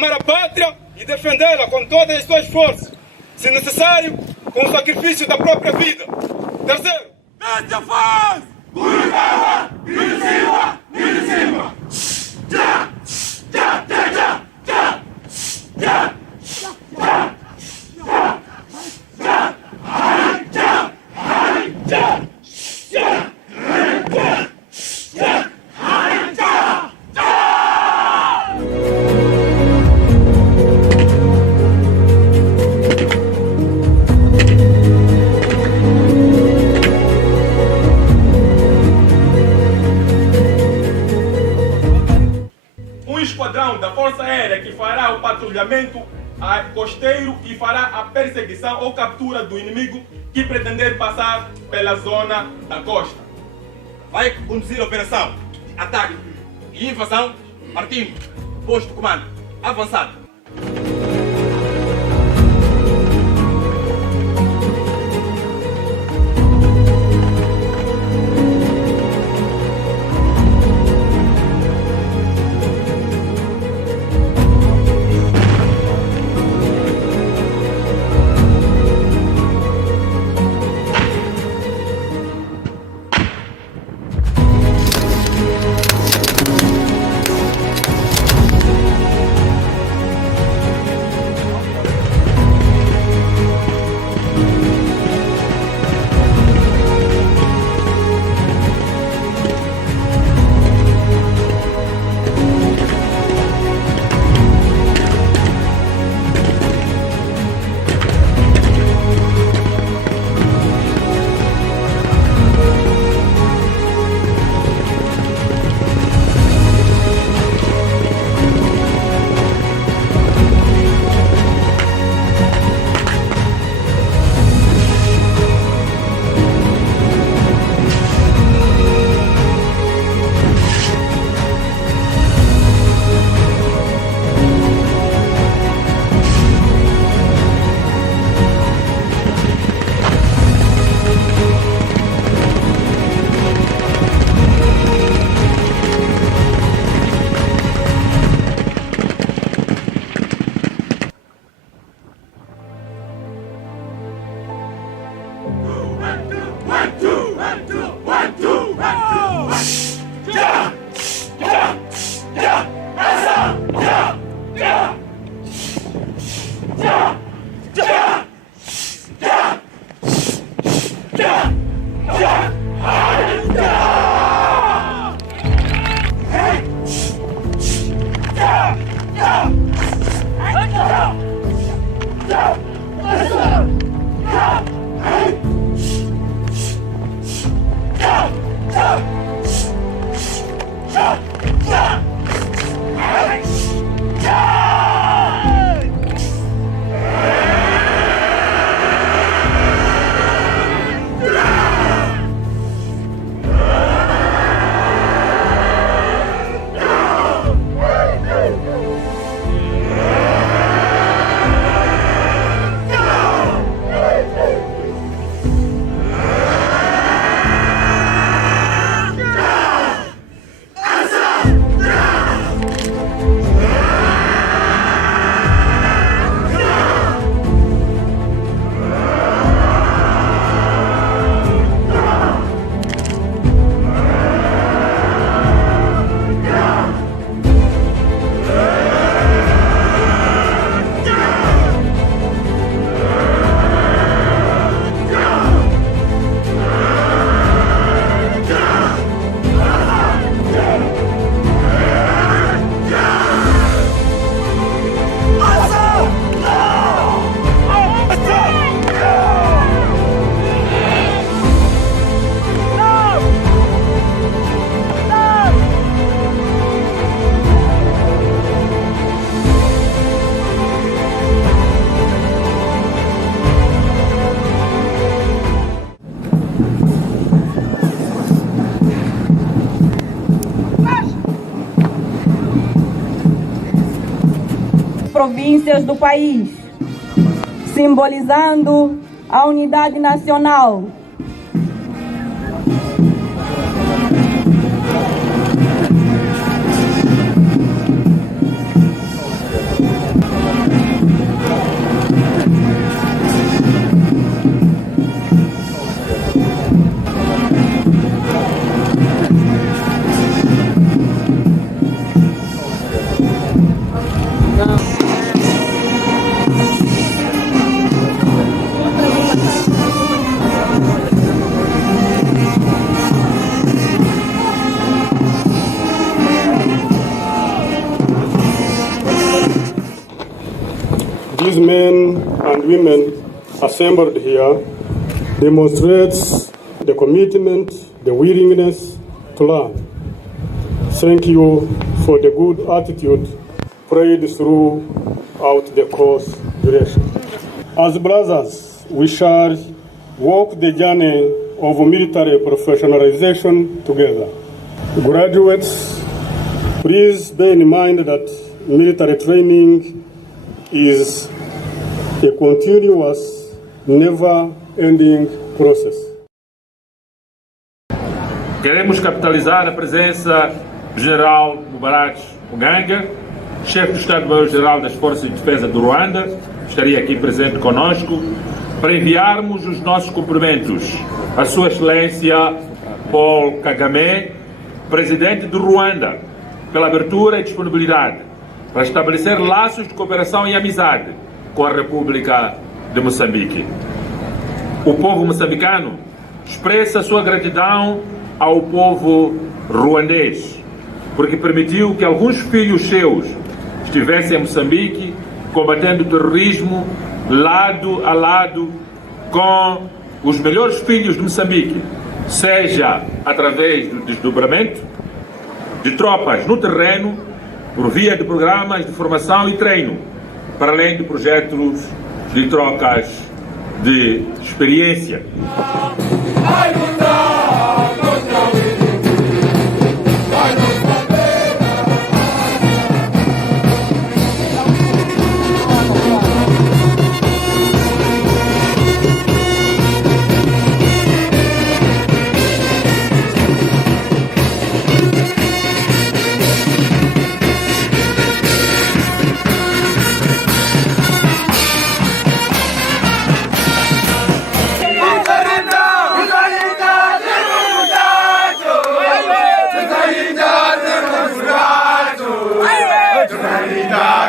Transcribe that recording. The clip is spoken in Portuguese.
amar a pátria e defendê-la com todas as suas forças, se necessário, com o sacrifício da própria vida. Terceiro, mete a faz! Cuidado! Cima! Cima! Já! Já! Já! Já! Já! Já! Já! Já! Ai, já! Ai, já! Já! Já! Ai, já! esquadrão da Força Aérea que fará o patrulhamento costeiro e fará a perseguição ou captura do inimigo que pretender passar pela zona da costa. Vai conduzir a operação de ataque e invasão, partindo, posto de comando, avançado. Províncias do país, simbolizando a unidade nacional. these men and women assembled here demonstrates the commitment, the willingness to learn. Thank you for the good attitude prayed throughout the course duration. As brothers, we shall walk the journey of military professionalization together. Graduates, please bear in mind that military training is a continuous, never-ending process. Queremos capitalizar a presença do General Mubarak Muganga, chefe do Estado-Maior-Geral das Forças de Defesa do Ruanda, estaria aqui presente conosco, para enviarmos os nossos cumprimentos à Sua Excelência Paul Kagame, presidente do Ruanda, pela abertura e disponibilidade para estabelecer laços de cooperação e amizade com a República de Moçambique. O povo moçambicano expressa sua gratidão ao povo ruandês, porque permitiu que alguns filhos seus estivessem em Moçambique combatendo o terrorismo lado a lado com os melhores filhos de Moçambique, seja através do desdobramento de tropas no terreno, por via de programas de formação e treino, para além de projetos de trocas de experiência. Solidaridade.